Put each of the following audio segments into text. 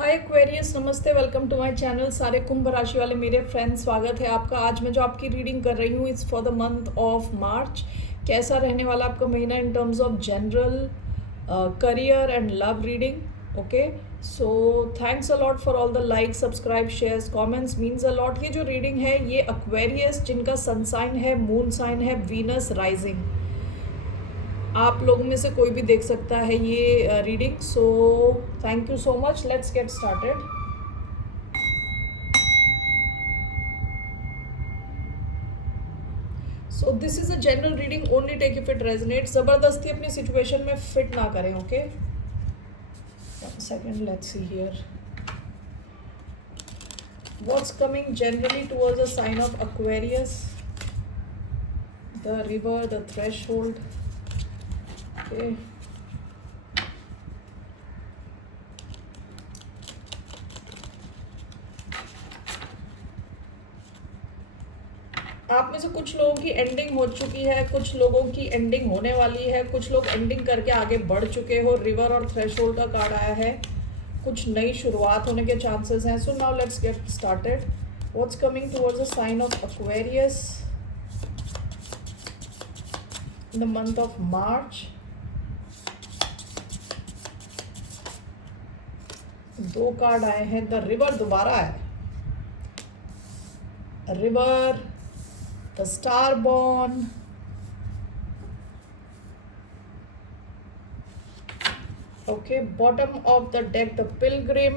हाय Aquarius, नमस्ते, welcome to my channel. सारे कुंभ राशि वाले मेरे फ्रेंड्स, स्वागत है आपका। आज मैं जो आपकी रीडिंग कर रही हूँ it's for the month of मार्च। कैसा रहने वाला आपका महीना इन terms of general career and love reading. Okay, so thanks a lot for all the like, subscribe, shares, comments, means a lot. ये जो रीडिंग है ये एक्वेरियस जिनका सन साइन है, मून साइन है, वीनस राइजिंग, आप लोगों में से कोई भी देख सकता है ये reading. So thank you so much, let's get started. So this is a general reading, only take if it resonate. जबरदस्ती अपनी सिचुएशन में फिट ना करें। Okay, second, let's see here what's coming generally towards a sign of Aquarius, the river, the threshold. Okay, आप में से कुछ लोगों की एंडिंग हो चुकी है, कुछ लोगों की एंडिंग होने वाली है, कुछ लोग एंडिंग करके आगे बढ़ चुके हो। रिवर और थ्रेशोल्ड का कार्ड आया है, कुछ नई शुरुआत होने के चांसेस हैं। So now let's get started. What's coming towards a sign of Aquarius in the month of March. दो कार्ड आए हैं, द रिवर दोबारा है, river, the star born, okay, bottom of the deck the pilgrim.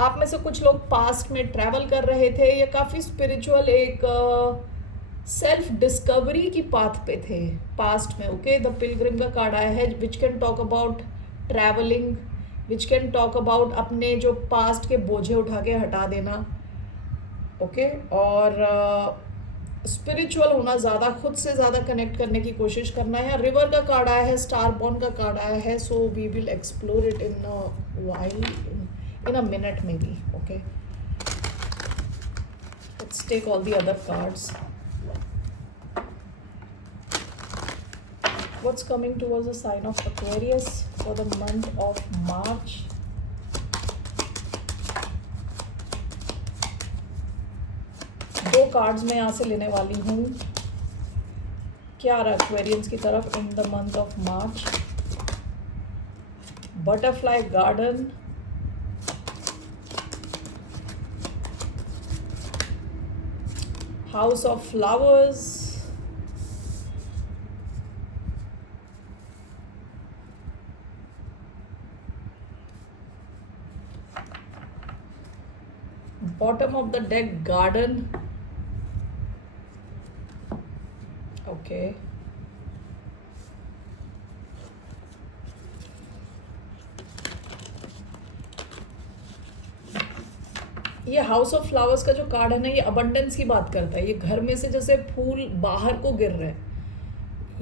आप में से कुछ लोग पास्ट में ट्रैवल कर रहे थे या काफ़ी स्पिरिचुअल एक सेल्फ डिस्कवरी की पाथ पे थे पास्ट में। ओके, द पिलग्रिम का कार्ड आया है which can talk about travelling, which can talk about अपने जो पास्ट के बोझे उठा के हटा देना। ओके, और स्पिरिचुअल होना, ज़्यादा खुद से ज़्यादा कनेक्ट करने की कोशिश करना है। रिवर का कार्ड आया है, स्टार बॉर्न का कार्ड आया है। So we will explore it in a while, in a minute maybe. Okay, let's take all the other cards. What's coming towards the sign of Aquarius for the month of March? दो cards मैं यहाँ से लेने वाली हूँ। क्या रहा Aquarians की तरफ इन the month of March? Butterfly garden, house of flowers, bottom of the deck garden. Okay, ये हाउस ऑफ फ्लावर्स का जो कार्ड है ना, ये अबंडेंस की बात करता है। ये घर में से जैसे फूल बाहर को गिर रहे हैं,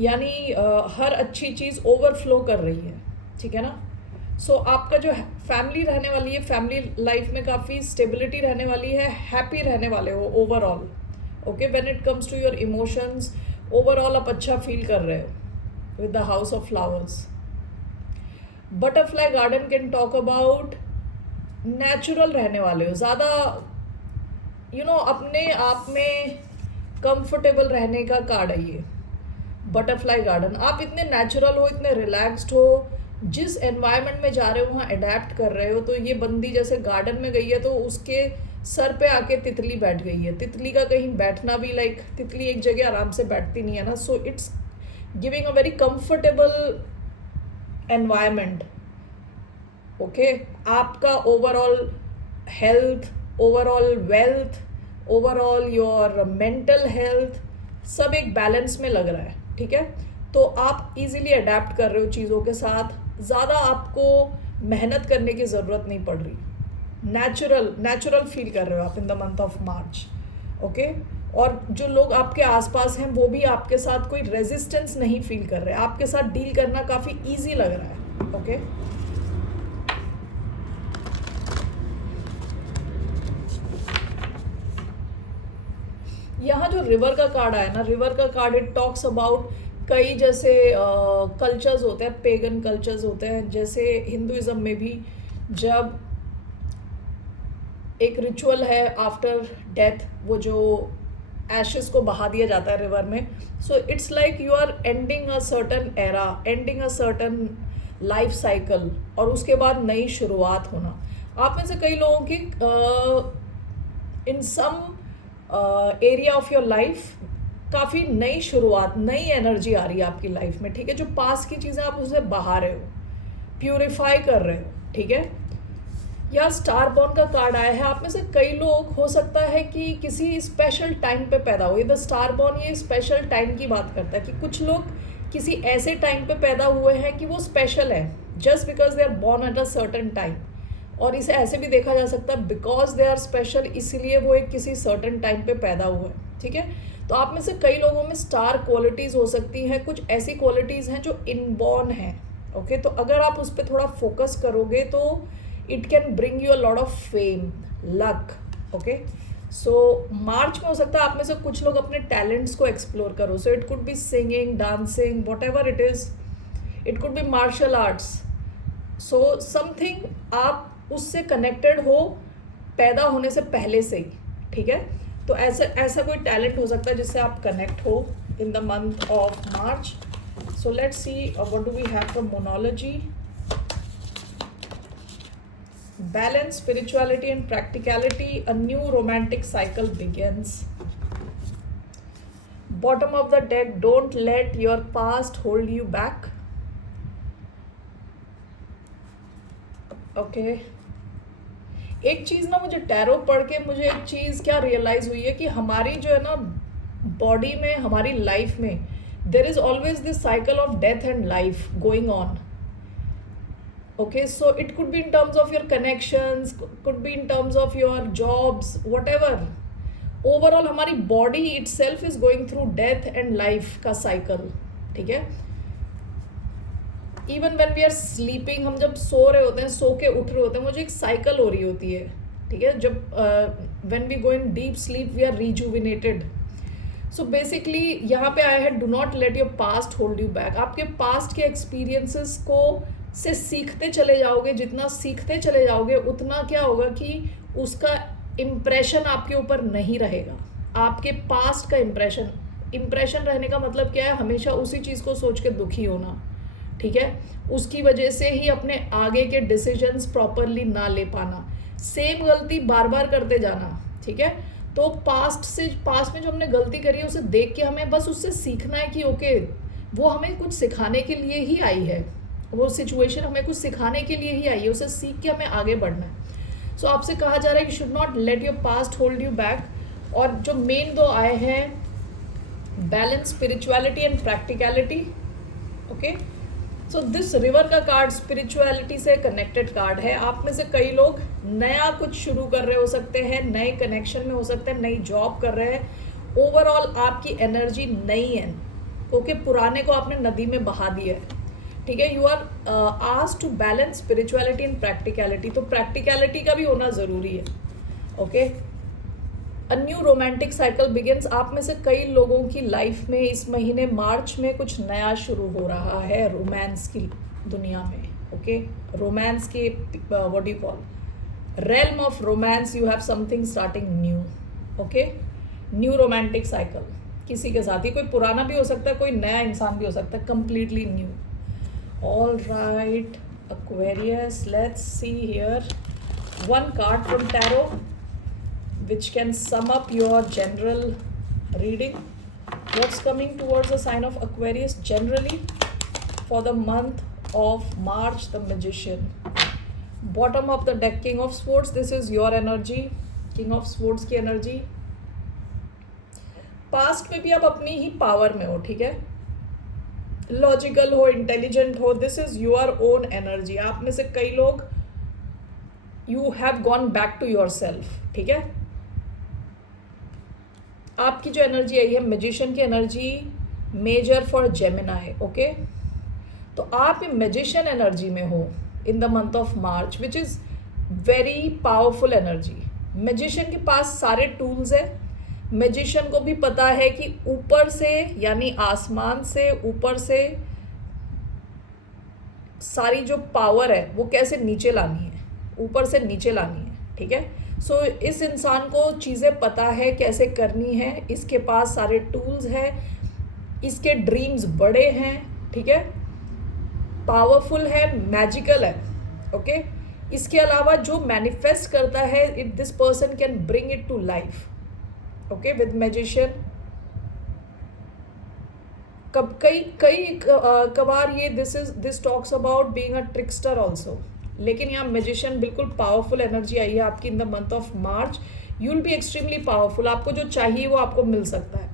यानी हर अच्छी चीज़ ओवरफ्लो कर रही है। ठीक है ना? सो आपका जो फैमिली रहने वाली है, फैमिली लाइफ में काफ़ी स्टेबिलिटी रहने वाली है, हैप्पी रहने वाले हो overall. Okay, when it comes to your emotions, overall आप अच्छा फील कर रहे हो with the house of flowers. Butterfly garden can talk about natural रहने वाले हो, ज़्यादा अपने आप में कंफर्टेबल रहने का कार्ड है ये बटरफ्लाई गार्डन। आप इतने नेचुरल हो, इतने रिलैक्स्ड हो, जिस एनवायरनमेंट में जा रहे हो वहाँ अडेप्ट कर रहे हो। तो ये बंदी जैसे गार्डन में गई है तो उसके सर पे आके तितली बैठ गई है। तितली का कहीं बैठना भी, लाइक तितली एक जगह आराम से बैठती नहीं है ना। So it's giving a very comfortable environment. Okay, आपका overall health, overall wealth, overall your mental health सब एक बैलेंस में लग रहा है। ठीक है, तो आप इजीली अडेप्ट कर रहे हो चीज़ों के साथ, ज़्यादा आपको मेहनत करने की ज़रूरत नहीं पड़ रही। नेचुरल फील कर रहे हो आप इन the month of March. Okay, और जो लोग आपके आसपास हैं वो भी आपके साथ कोई रेजिस्टेंस नहीं फील कर रहे, आपके साथ डील करना काफ़ी ईजी लग रहा है। ओके, यहाँ जो रिवर का कार्ड आया ना, रिवर का कार्ड इट टॉक्स अबाउट कई जैसे कल्चर्स होते हैं, पेगन कल्चर्स होते हैं, जैसे हिंदुइज्म में भी जब एक रिचुअल है आफ्टर डेथ, वो जो एशेस को बहा दिया जाता है रिवर में. So it's like you are ending a certain era, ending a certain life cycle, और उसके बाद नई शुरुआत होना. आप में से कई लोगों की in some area of your life काफ़ी नई शुरुआत, नई एनर्जी आ रही है आपकी लाइफ में. ठीक है, जो पास की चीज़ें आप उसे बहा रहे हो, प्यूरिफाई कर रहे हो. ठीक है, यार स्टार बॉर्न का कार्ड आया है. आप में से कई लोग हो सकता है कि किसी स्पेशल टाइम पे पैदा हुए. द स्टार बॉर्न ये स्पेशल टाइम की बात करता है कि कुछ लोग किसी ऐसे टाइम पे पैदा हुए हैं कि वो स्पेशल है just because they are born at a certain time. और इसे ऐसे भी देखा जा सकता है बिकॉज दे आर स्पेशल, इसीलिए वो एक किसी सर्टन टाइम पे पैदा हुए हैं. ठीक है, तो आप में से कई लोगों में स्टार क्वालिटीज़ हो सकती हैं. कुछ ऐसी क्वालिटीज़ हैं जो इनबॉर्न हैं. ओके, तो अगर आप उस पर थोड़ा फोकस करोगे तो it can bring you a lot of fame, luck. Okay, so March में हो सकता है आप में से कुछ लोग अपने टैलेंट्स को एक्सप्लोर करो. So it could be singing, dancing, whatever it is. It could be martial arts. So something आप उससे कनेक्टेड हो पैदा होने से पहले से ही. ठीक है, तो ऐसा कोई टैलेंट हो सकता है जिससे आप कनेक्ट हो in the month of March. So let's see what do we have from moonology. Balance, spirituality and practicality, a new romantic cycle begins. Bottom of the deck, don't let your past hold you back. Okay, एक चीज़ ना मुझे tarot पढ़ के मुझे एक चीज़ क्या realise हुई है कि हमारी जो है ना बॉडी में, हमारी लाइफ में there is always this cycle of death and life going on. Okay, so it could be in terms of your connections, could be in terms of your jobs, whatever. Overall हमारी body itself is going through death and life का cycle. ठीक है, even when we are sleeping, हम जब सो रहे होते हैं, सो के उठ रहे होते हैं, मुझे एक साइकिल हो रही होती है. ठीक है, जब when we go in deep sleep we are rejuvenated. So basically यहाँ पे आया है do not let your past hold you back. आपके पास्ट के एक्सपीरियंसेस को से सीखते चले जाओगे, जितना सीखते चले जाओगे उतना क्या होगा कि उसका इम्प्रेशन आपके ऊपर नहीं रहेगा. आपके पास्ट का इम्प्रेशन रहने का मतलब क्या है, हमेशा उसी चीज़ को सोच के दुखी होना. ठीक है, उसकी वजह से ही अपने आगे के डिसीजंस प्रॉपरली ना ले पाना, सेम गलती बार बार करते जाना. ठीक है, तो पास्ट में जो हमने गलती करी है उसे देख के हमें बस उससे सीखना है कि ओके वो हमें कुछ सिखाने के लिए ही आई है, वो सिचुएशन हमें कुछ सिखाने के लिए ही आई है, उसे सीख के हमें आगे बढ़ना है. सो आपसे कहा जा रहा है कि should not let your past hold you back. और जो मेन दो आए हैं balance, spirituality and practicality. Okay, so this river का कार्ड स्पिरिचुअलिटी से कनेक्टेड कार्ड है. आप में से कई लोग नया कुछ शुरू कर रहे हो सकते हैं, नए कनेक्शन में हो सकते हैं, नई जॉब कर रहे हैं. ओवरऑल आपकी एनर्जी नई है क्योंकि पुराने को आपने नदी में बहा दिया है. ठीक है, you are asked to balance spirituality and practicality. तो प्रैक्टिकलिटी का भी होना ज़रूरी है. Okay, a new romantic cycle begins. आप में से कई लोगों की लाइफ में इस महीने मार्च में कुछ नया शुरू हो रहा है रोमांस की दुनिया में. ओके, रोमांस के what you call realm of romance, you have something starting new. Okay, new romantic cycle किसी के साथ ही, कोई पुराना भी हो सकता है, कोई नया इंसान भी हो सकता है, completely new. All right, Aquarius, let's see here one card from tarot which can sum up your general reading. What's coming towards the sign of Aquarius generally for the month of March? The Magician. Bottom of the deck, King of Swords. This is your energy, King of Swords की energy. Past में भी आप अपनी ही power में हो. ठीक है, logical हो, इंटेलिजेंट हो. This is your own energy. आप में से कई लोग you have gone back to yourself. ठीक है, आपकी जो एनर्जी आई है मैजिशियन की energy, major for Gemini. Okay, तो आप मैजिशियन एनर्जी में हो in the month of March, which is very powerful energy. Magician के पास सारे टूल्स है. मैजिशियन को भी पता है कि ऊपर से यानी आसमान से ऊपर से सारी जो पावर है वो कैसे नीचे लानी है, ऊपर से नीचे लानी है. ठीक है। सो इस इंसान को चीज़ें पता है कैसे करनी है, इसके पास सारे टूल्स हैं, इसके ड्रीम्स बड़े हैं, ठीक है, पावरफुल है, मैजिकल है, ओके। इसके अलावा जो मैनिफेस्ट करता है, it this person can bring it to life, okay, with magician. कब कई कई कबार ये this talks about being a trickster also, लेकिन यहाँ मैजिशियन बिल्कुल पावरफुल एनर्जी आई है आपकी in the month of March. You will be extremely powerful, आपको जो चाहिए वो आपको मिल सकता है।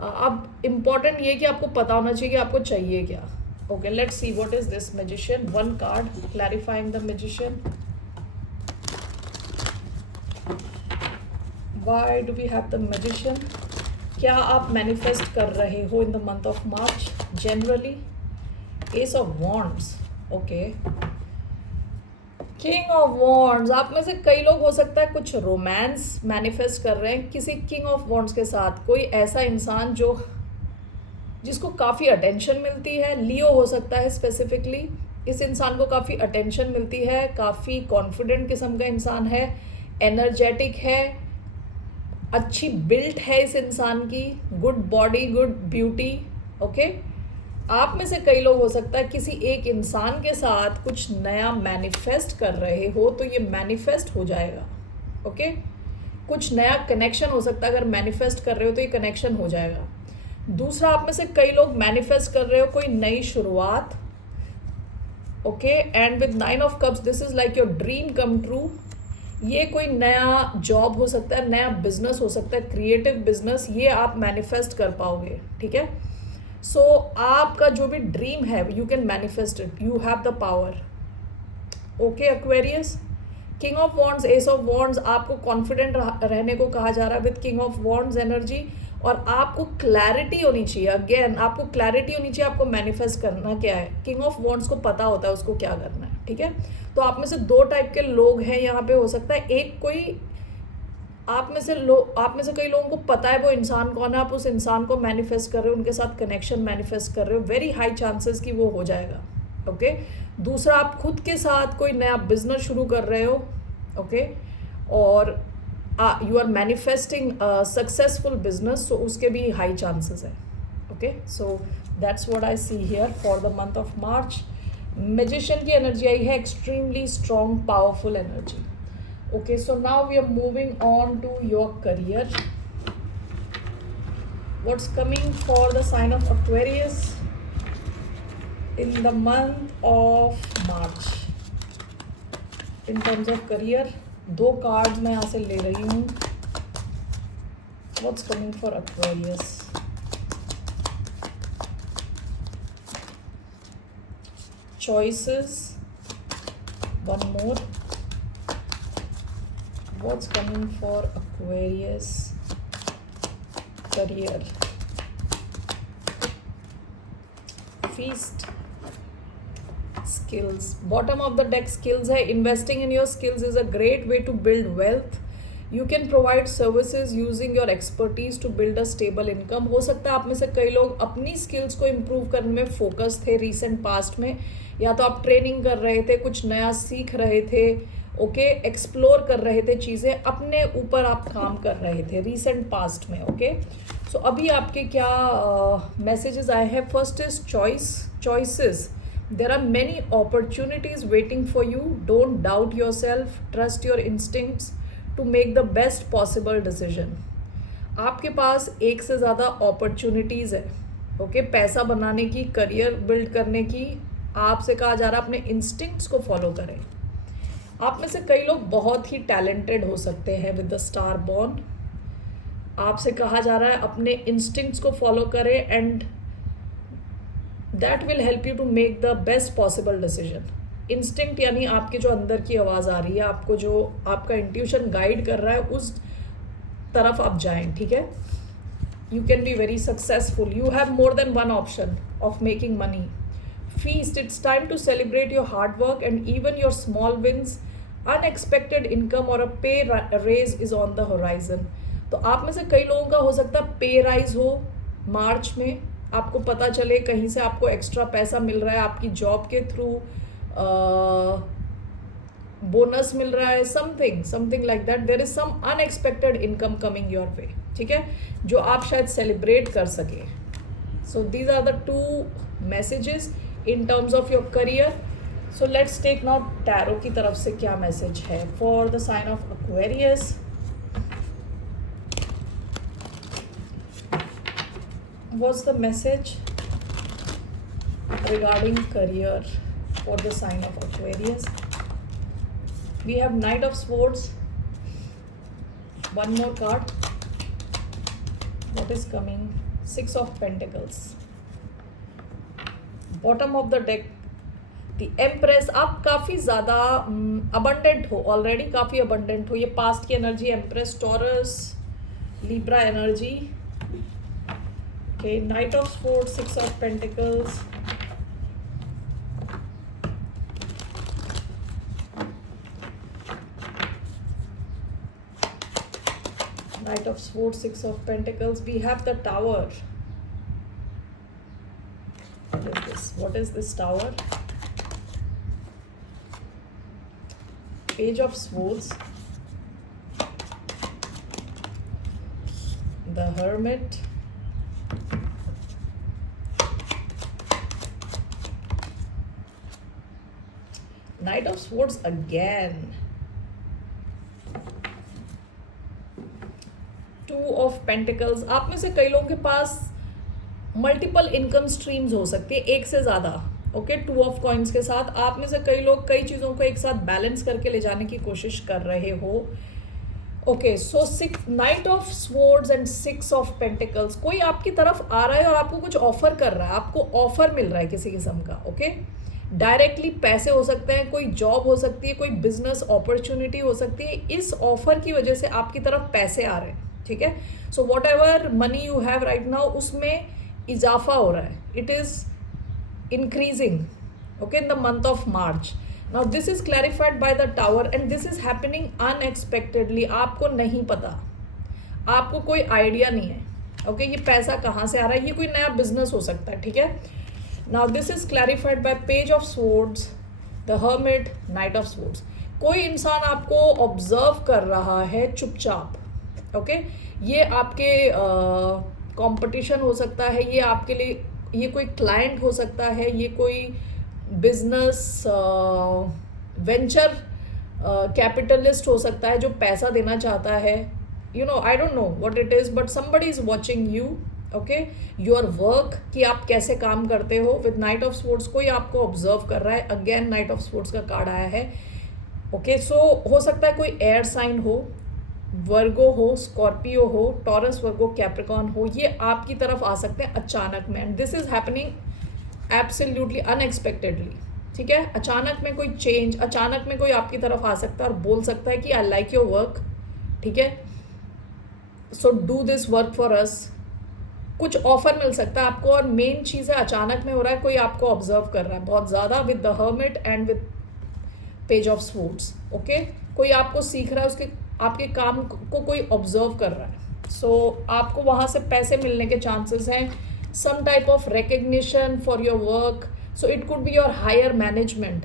अब इम्पॉर्टेंट ये कि आपको पता होना चाहिए कि आपको चाहिए क्या। Okay, let's see what is this magician. One card clarifying the magician. Why do we have the magician? क्या आप मैनिफेस्ट कर रहे हो in the month of March generally? Ace of wands, okay. King of wands, आप में से कई लोग हो सकता है कुछ रोमांस मैनिफेस्ट कर रहे हैं किसी किंग ऑफ वॉन्ड्स के साथ। कोई ऐसा इंसान जो जिसको काफ़ी अटेंशन मिलती है, लियो हो सकता है स्पेसिफिकली। इस इंसान को काफ़ी अटेंशन मिलती है, काफ़ी कॉन्फिडेंट किस्म का इंसान है, एनर्जेटिक है, अच्छी बिल्ट है इस इंसान की, good body, good beauty, okay. आप में से कई लोग हो सकता है किसी एक इंसान के साथ कुछ नया मैनिफेस्ट कर रहे हो, तो ये मैनिफेस्ट हो जाएगा, ओके। कुछ नया कनेक्शन हो सकता है, अगर मैनिफेस्ट कर रहे हो तो ये कनेक्शन हो जाएगा। दूसरा, आप में से कई लोग मैनिफेस्ट कर रहे हो कोई नई शुरुआत, okay. And with 9 of cups, this is like your dream come true. ये कोई नया जॉब हो सकता है, नया बिजनेस हो सकता है, क्रिएटिव बिजनेस, ये आप मैनिफेस्ट कर पाओगे, ठीक है। सो आपका जो भी ड्रीम है, you can manifest it, you have the power, okay. Aquarius, king of wands, S of wands, आपको कॉन्फिडेंट रहने को कहा जा रहा है with king of wands energy. और आपको क्लैरिटी होनी चाहिए, अगेन आपको क्लैरिटी होनी चाहिए, आपको मैनिफेस्ट करना क्या है। किंग ऑफ वॉन्ड्स को पता होता है उसको क्या करना है, ठीक है। तो आप में से दो टाइप के लोग हैं यहाँ पे, हो सकता है एक कोई आप में से कई लोगों को पता है वो इंसान कौन है, आप उस इंसान को मैनिफेस्ट कर रहे हो, उनके साथ कनेक्शन मैनिफेस्ट कर रहे हो, वेरी हाई चांसेस कि वो हो जाएगा, ओके। दूसरा, आप खुद के साथ कोई नया बिजनेस शुरू कर रहे हो, ओके, और you are manifesting successful business, so उसके भी हाई चांसेस हैं, okay. So that's what I see here for the month of March. Magician की एनर्जी आई है, extremely strong powerful energy, okay। So now we are moving on to your career. What's coming for the sign of Aquarius in the month of March in terms of career? दो cards मैं यहाँ से ले रही हूँ। What's coming for Aquarius? Choices, one more. What's coming for Aquarius career? Feast, skills, bottom of the deck skills है। Investing in your skills is a great way to build wealth. You can provide services using your expertise to build a stable income. हो सकता है आप में से कई लोग अपनी स्किल्स को इम्प्रूव करने में फोकस थे रिसेंट पास्ट में, या तो आप ट्रेनिंग कर रहे थे, कुछ नया सीख रहे थे, ओके, एक्सप्लोर कर रहे थे चीज़ें, अपने ऊपर आप काम कर रहे थे रिसेंट पास्ट में, ओके। सो अभी आपके क्या मैसेजेस आए हैं? First is choices. There are many opportunities waiting for you, don't doubt yourself, trust your instincts to make the best possible decision. आपके पास एक से ज़्यादा अपॉर्चुनिटीज़ है, ओके, पैसा बनाने की, करियर बिल्ड करने की। आपसे कहा जा रहा है अपने इंस्टिंक्ट्स को फॉलो करें। आप में से कई लोग बहुत ही टैलेंटेड हो सकते हैं विद द स्टार बॉर्न। आपसे कहा जा रहा है अपने इंस्टिंक्ट्स को फॉलो करें, and that will help you to make the best possible decision. Instinct यानी आपके जो अंदर की आवाज़ आ रही है, आपको जो आपका इंट्यूशन गाइड कर रहा है, उस तरफ आप जाएं, ठीक है। You can be very successful, you have more than one option of making money. Feast, it's time to celebrate your hard work and even your small wins. Unexpected income or a pay raise is on the horizon. तो आप में से कई लोगों का हो सकता है पे राइज हो मार्च में, आपको पता चले कहीं से आपको एक्स्ट्रा पैसा मिल रहा है आपकी जॉब के थ्रू, बोनस मिल रहा है, something like that, there is some unexpected income coming your way, ठीक है, जो आप शायद सेलिब्रेट कर सके. So these are the two messages in terms of your career. So let's take now tarot की तरफ से क्या मैसेज है for the sign of Aquarius. What's the message regarding career for the sign of Aquarius? We have Knight of Swords. One more card. What is coming? Six of Pentacles. Bottom of the deck, the Empress. आप काफ़ी ज़्यादा abundant हो, already काफ़ी abundant हो. ये past की energy, Empress, Taurus, Libra energy. Okay, Knight of Swords, Six of Pentacles. Knight of Swords, Six of Pentacles. We have the Tower. What is this? What is this Tower? Page of Swords. The Hermit. Knight of Swords again. Two of Pentacles. आप में से कई लोगों के पास multiple income streams हो सकती है, एक से ज़्यादा. ओके, टू ऑफ कॉइन्स के साथ आप में से कई लोग कई चीज़ों को एक साथ बैलेंस करके ले जाने की कोशिश कर रहे हो. Okay, so night of swords and six of pentacles. कोई आपकी तरफ आ रहा है और आपको कुछ ऑफर कर रहा है, आपको ऑफर मिल रहा है किसी किस्म का. ओके, डायरेक्टली पैसे हो सकते हैं, कोई जॉब हो सकती है, कोई बिजनेस अपॉर्चुनिटी हो सकती है. इस ऑफर की वजह से आपकी तरफ पैसे आ रहे हैं, ठीक है. So what ever money you have right now, उसमें इजाफा हो रहा है. It is increasing, okay, in the month of March. Now this is clarified by the tower and this is happening unexpectedly. आपको नहीं पता, आपको कोई आइडिया नहीं है. ओके, ये पैसा कहाँ से आ रहा है, ये कोई नया बिजनेस हो सकता है, ठीक है. Now this is clarified bye page of swords, the hermit, night of swords. कोई इंसान आपको ऑब्जर्व कर रहा है चुपचाप. ओके, ये आपके कंपटीशन हो सकता है, ये आपके लिए, ये कोई क्लाइंट हो सकता है, ये कोई बिजनेस वेंचर कैपिटलिस्ट हो सकता है जो पैसा देना चाहता है. You know, I don't know what it is, but somebody is watching you. Okay, your work, कि आप कैसे काम करते हो. विद नाइट ऑफ स्वॉर्ड्स कोई आपको ऑब्जर्व कर रहा है. अगेन नाइट ऑफ स्वॉर्ड्स का कार्ड आया है. ओके, सो हो सकता है कोई एयर साइन हो, वर्गो हो, स्कॉर्पियो हो, टॉरस, वर्गो, कैप्रिकॉन हो. ये आपकी तरफ आ सकते हैं अचानक में. And this is happening absolutely unexpectedly, ठीक है. अचानक में कोई चेंज, अचानक में कोई आपकी तरफ आ सकता है और बोल सकता है कि आई लाइक योर वर्क, ठीक है, so do this work for us. कुछ ऑफर मिल सकता है आपको. और मेन चीज़ है, अचानक में हो रहा है, कोई आपको ऑब्जर्व कर रहा है बहुत ज़्यादा. With the hermit and with page of swords. Okay, कोई आपको सीख रहा है, उसके आपके काम को कोई ऑब्जर्व कर रहा है. सो आपको वहाँ से पैसे मिलने के चांसेस हैं. Some type of recognition for your work. So it could be your higher management,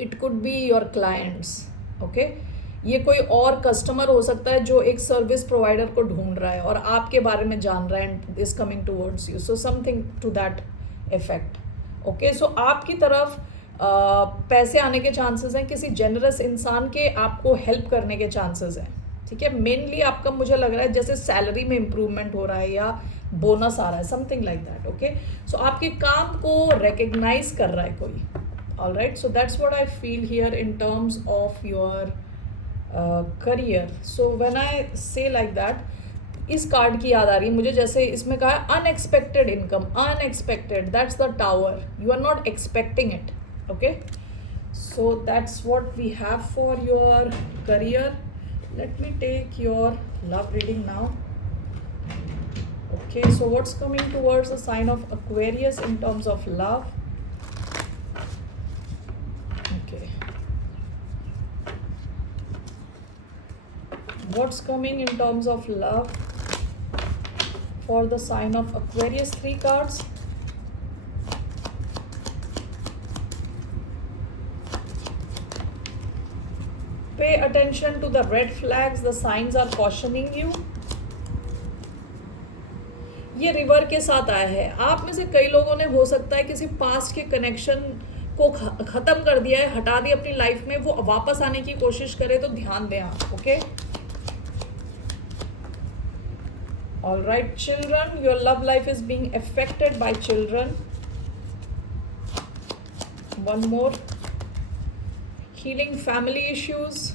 it could be your clients. Okay, ये कोई और कस्टमर हो सकता है जो एक सर्विस प्रोवाइडर को ढूंढ रहा है और आपके बारे में जान रहा है and is coming towards you. So something to that effect. Okay, so आपकी तरफ पैसे आने के चांसेस हैं. किसी जेनरस इंसान के आपको हेल्प करने के चांसेस हैं, ठीक है. मेनली आपका, मुझे लग रहा है जैसे सैलरी में इम्प्रूवमेंट हो रहा है या बोनस आ रहा है, समथिंग लाइक दैट. ओके, सो आपके काम को रिकग्नाइज कर रहा है कोई. All right, so that's what I feel here in terms of your career. So when I से लाइक दैट, इस कार्ड की याद आ रही है मुझे, जैसे इसमें कहा है unexpected income. Unexpected, that's the tower. You are not expecting it. Okay, so that's what we have for your career. Let me take your love reading now. Okay, so what's coming towards the sign of Aquarius in terms of love? Okay, what's coming in terms of love for the sign of Aquarius? 3 cards. Pay attention to the red flags, the signs are cautioning you. ये river के साथ आया है। आप में से कई लोगों ने हो सकता है किसी पास्ट के कनेक्शन को ख़त्म कर दिया है, हटा दिया अपनी लाइफ में, वो वापस आने की कोशिश करे तो ध्यान दें आप। Okay, all right children, your love life is being affected by children. One more, healing family issues.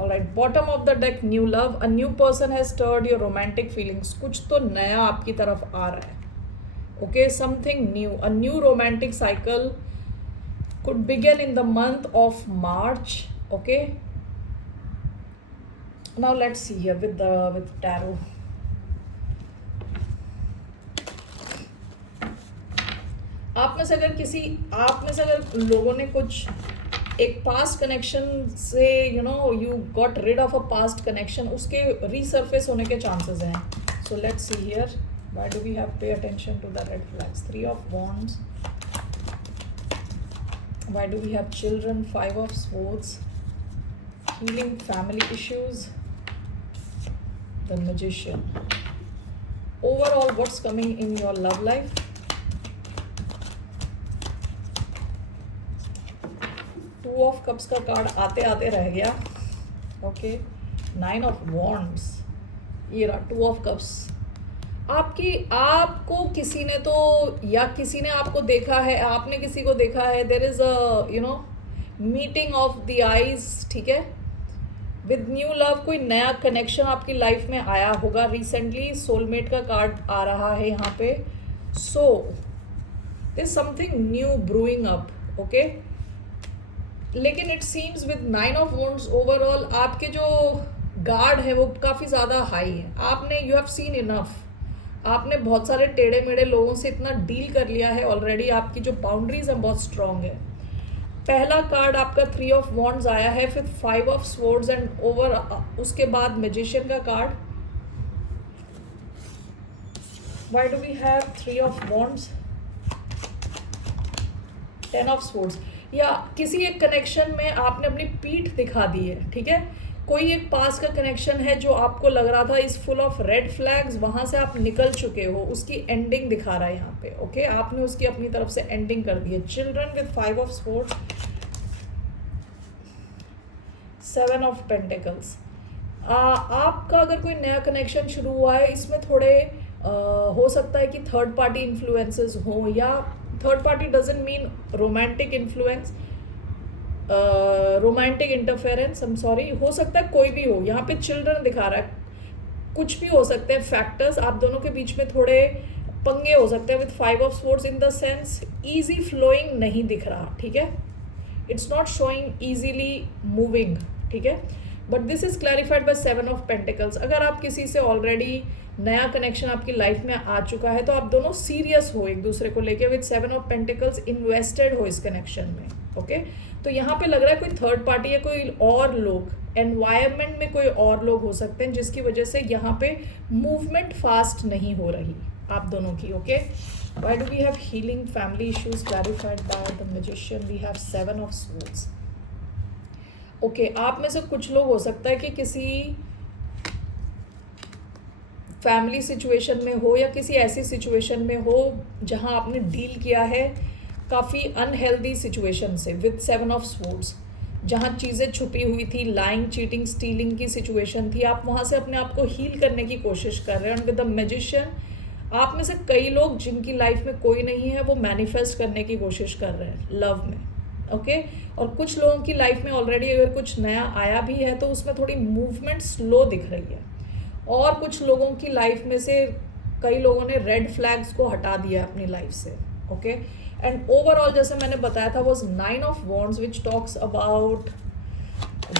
All right, bottom of the deck, new love. A new person has stirred your romantic feelings. कुछ तो नया आपकी तरफ आ रहा है. Okay, something new. A new romantic cycle could begin in the month of March. Okay. Now let's see here with tarot. आप में से अगर लोगों ने कुछ एक पास्ट कनेक्शन से you got rid of a past connection, उसके रीसर्फेस होने के चांसेस हैं. So let's see here, why do we have pay attention to the red flags? 3 of wands, why do we have children? 5 of swords, healing family issues, the magician. Overall what's coming in your love life? 2 of cups का card आते आते रह गया. Okay, 9 of wands, ये रहा 2 of cups. आपको किसी ने तो, या किसी ने आपको देखा है, आपने किसी को देखा है. There is a meeting of the eyes. ठीक है, विद न्यू लव कोई नया कनेक्शन आपकी लाइफ में आया होगा रिसेंटली. सोलमेट का कार्ड आ रहा है यहाँ पे. So there is something new brewing up. Okay, लेकिन it seems with 9 of wands overall आपके जो गार्ड है वो काफ़ी ज़्यादा हाई है. आपने यू हैव सीन इनफ. आपने बहुत सारे टेढ़े मेढ़े लोगों से इतना डील कर लिया है ऑलरेडी. आपकी जो बाउंड्रीज हैं बहुत स्ट्रांग है. पहला कार्ड आपका 3 ऑफ वॉन्ड्स आया है, फिर 5 ऑफ स्वॉर्ड्स एंड ओवर उसके बाद मैजिशियन का card. Why do we have 3 of wands, 10 of swords? या किसी एक कनेक्शन में आपने अपनी पीठ दिखा दी है. ठीक है, कोई एक पास का कनेक्शन है जो आपको लग रहा था is full of red flags, वहां से आप निकल चुके हो. उसकी एंडिंग दिखा रहा है यहाँ पे. ओके, आपने उसकी अपनी तरफ से एंडिंग कर दी है. Children with 5 of swords, 7 of pentacles. आपका अगर कोई नया कनेक्शन शुरू हुआ है, इसमें थोड़े हो सकता है कि थर्ड पार्टी इन्फ्लुएंसेस हो, या third party doesn't mean romantic influence, romantic interference. I am sorry, हो सकता है कोई भी हो. यहाँ पे चिल्ड्रन दिखा रहा है, कुछ भी हो सकते हैं फैक्टर्स. आप दोनों के बीच में थोड़े पंगे हो सकते हैं with 5 of swords. In the sense easy flowing नहीं दिख रहा. ठीक है, it's not showing easily moving. ठीक है, but this is clarified by 7 of pentacles. अगर आप किसी से ऑलरेडी नया कनेक्शन आपकी लाइफ में आ चुका है तो आप दोनों सीरियस हो एक दूसरे को लेके. विद 7 ऑफ पेंटिकल्स इन्वेस्टेड हो इस कनेक्शन में. ओके, तो यहाँ पे लग रहा है कोई थर्ड पार्टी या कोई और लोग, एनवायरनमेंट में कोई और लोग हो सकते हैं जिसकी वजह से यहाँ पे मूवमेंट फास्ट नहीं हो रही आप दोनों की. Okay, why do we have healing family issues clarified by the magician? We have 7 of swords. Okay, आप में से कुछ लोग हो सकता है कि किसी फैमिली सिचुएशन में हो या किसी ऐसी सिचुएशन में हो जहां आपने डील किया है काफ़ी अनहेल्दी सिचुएशन से. विद 7 ऑफ स्वॉर्ड्स, जहां चीज़ें छुपी हुई थी, लाइंग, चीटिंग, स्टीलिंग की सिचुएशन थी, आप वहां से अपने आप को हील करने की कोशिश कर रहे हैं. एंड विद द मैजिशियन, आप में से कई लोग जिनकी लाइफ में कोई नहीं है वो मैनिफेस्ट करने की कोशिश कर रहे हैं लव में. ओके, और कुछ लोगों की लाइफ में ऑलरेडी अगर कुछ नया आया भी है तो उसमें थोड़ी मूवमेंट स्लो दिख रही है. और कुछ लोगों की लाइफ में से कई लोगों ने रेड फ्लैग्स को हटा दिया अपनी लाइफ से. ओके, एंड ओवरऑल जैसे मैंने बताया था was 9 of wands which talks about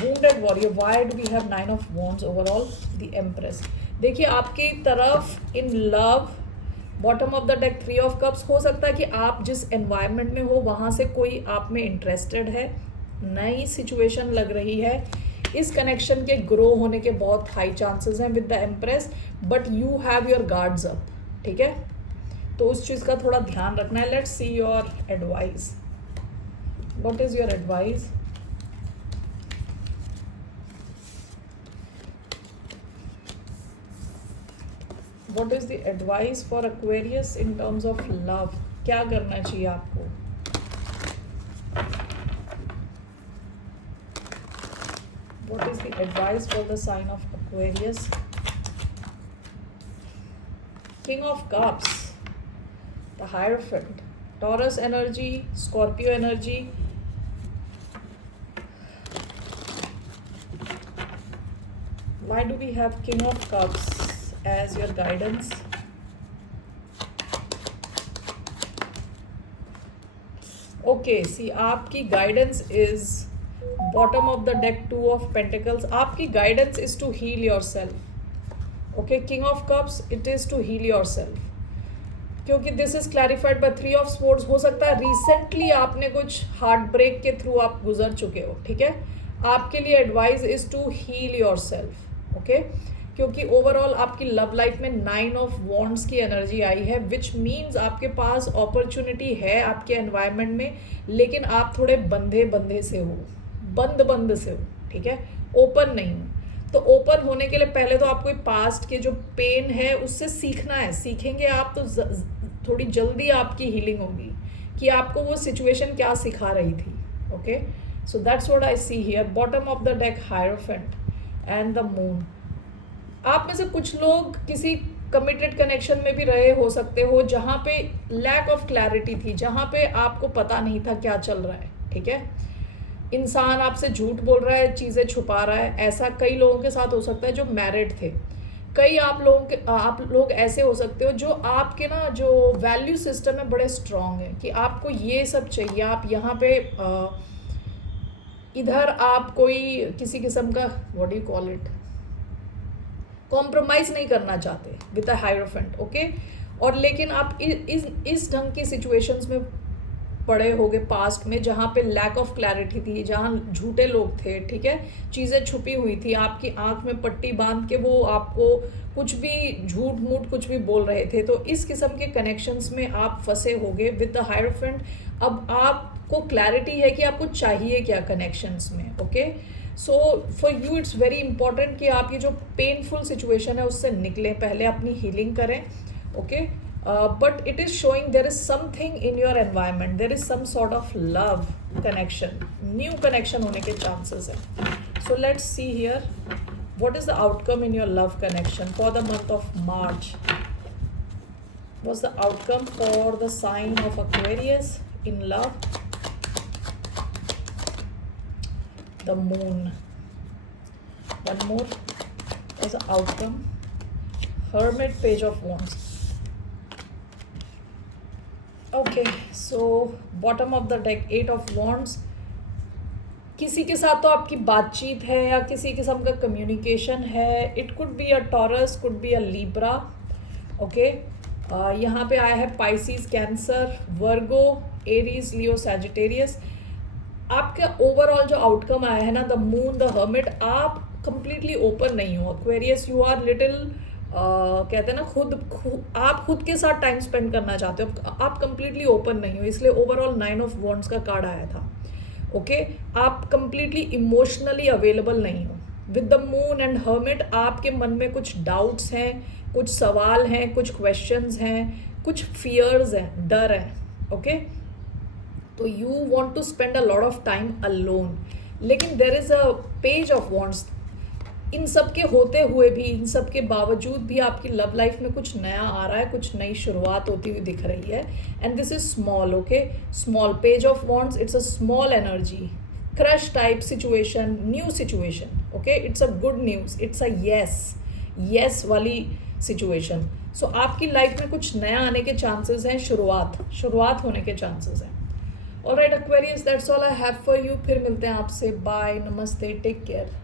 wounded warrior. Why do we have 9 of wands overall? The empress. देखिए, आपकी तरफ in love, bottom of the deck 3 of cups. हो सकता है कि आप जिस एनवायरनमेंट में हो वहाँ से कोई आप में इंटरेस्टेड है, नई सिचुएशन लग रही है. इस कनेक्शन के ग्रो होने के बहुत हाई चांसेस हैं with the empress, but you have your guards up. ठीक है, तो उस चीज़ का थोड़ा ध्यान रखना है. Let's see your advice. What is your advice? What is the advice for Aquarius in terms of love? क्या करना चाहिए आपको? What is the advice for the sign of Aquarius? King of cups, the hierophant, Taurus energy, Scorpio energy. Why do we have King of Cups as your guidance? Okay, see, आपकी guidance is bottom of the deck, 2 of Pentacles. आपकी guidance is to heal yourself. Okay, King of Cups, it is to heal yourself. क्योंकि this is clarified by 3 of Swords. हो सकता है recently आपने कुछ heart break के through आप गुजर चुके हो, ठीक है? आपके लिए advice is to heal yourself. Okay, क्योंकि ओवरऑल आपकी लव लाइफ में 9 ऑफ वॉन्ड्स की एनर्जी आई है, विच मीन्स आपके पास अपॉर्चुनिटी है आपके एनवायरनमेंट में, लेकिन आप थोड़े बंधे से हो, बंद से हो, ठीक है, ओपन नहीं हो. तो ओपन होने के लिए पहले तो आपको पास्ट के जो पेन है उससे सीखना है. सीखेंगे आप तो थोड़ी जल्दी आपकी हीलिंग होगी कि आपको वो सिचुएशन क्या सिखा रही थी. Okay, so that's what I see here. Bottom of the deck hierophant and the moon. आप में से कुछ लोग किसी कमिटेड कनेक्शन में भी रहे हो सकते हो जहाँ पे लैक ऑफ क्लैरिटी थी, जहाँ पे आपको पता नहीं था क्या चल रहा है, ठीक है. इंसान आपसे झूठ बोल रहा है, चीज़ें छुपा रहा है. ऐसा कई लोगों के साथ हो सकता है जो मैरिड थे. कई आप लोग ऐसे हो सकते हो जो आपके ना जो वैल्यू सिस्टम है बड़े स्ट्रॉन्ग है कि आपको ये सब चाहिए. आप यहाँ पे इधर आप कोई किसी किस्म का what do you call it, compromise नहीं करना चाहते विद अ हायरोफेंट. ओके, और लेकिन आप इस ढंग की सिचुएशंस में पड़े होगे पास्ट में जहाँ पे लैक ऑफ क्लैरिटी थी, जहाँ झूठे लोग थे, ठीक है, चीज़ें छुपी हुई थी, आपकी आंख में पट्टी बांध के वो आपको कुछ भी झूठ मूठ कुछ भी बोल रहे थे. तो इस किस्म के कनेक्शंस में आप फंसे होगे विद द हायरोफेंट. अब आपको क्लैरिटी है कि आपको चाहिए क्या कनेक्शंस में. Okay, so for you it's very important कि आप ये जो पेनफुल सिचुएशन है उससे निकलें, पहले अपनी हीलिंग करें. Okay, but it is showing there is something in your environment, there is some sort of love connection, new connection होने के chances हैं. So let's see here what is the outcome in your love connection for the month of March. What's the outcome for the sign of Aquarius in love? The moon. One more. What's the outcome? Hermit, Page of Wands. Okay, so bottom of the deck 8 of wands. किसी के साथ तो आपकी बातचीत है या किसी किस्म का कम्युनिकेशन है. It could be a Taurus, could be a Libra. Okay, यहाँ पे आया है पाइसिस, कैंसर, वर्गो, एरीज, लियो, सैजिटेरियस. आपका ओवरऑल जो आउटकम आया है ना, द मून, द हर्मिट, आप कंप्लीटली ओपन नहीं हो. एक्वेरियस, यू आर लिटिल कहते हैं ना आप खुद के साथ टाइम स्पेंड करना चाहते हो, आप कंप्लीटली ओपन नहीं हो, इसलिए ओवरऑल 9 ऑफ वॉन्ड्स का कार्ड आया था. ओके, आप कंप्लीटली इमोशनली अवेलेबल नहीं हो. With the moon and hermit आपके मन में कुछ डाउट्स हैं, कुछ सवाल हैं, कुछ क्वेश्चंस हैं, कुछ फियर्स हैं, डर हैं. ओके, तो you want to spend a lot of time alone. लेकिन there is a page of wands. इन सब के होते हुए भी, इन सब के बावजूद भी आपकी लव लाइफ में कुछ नया आ रहा है, कुछ नई शुरुआत होती हुई दिख रही है. And this is small. Okay, small. Page of wands, it's a small energy, crush type situation, new situation. Okay, it's a good news, it's a yes वाली सिचुएशन. सो आपकी लाइफ में कुछ नया आने के चांसेस हैं, शुरुआत होने के चांसेस हैं. Alright Aquarius, that's all I have for you. फिर मिलते हैं आपसे. बाय, नमस्ते, टेक केयर.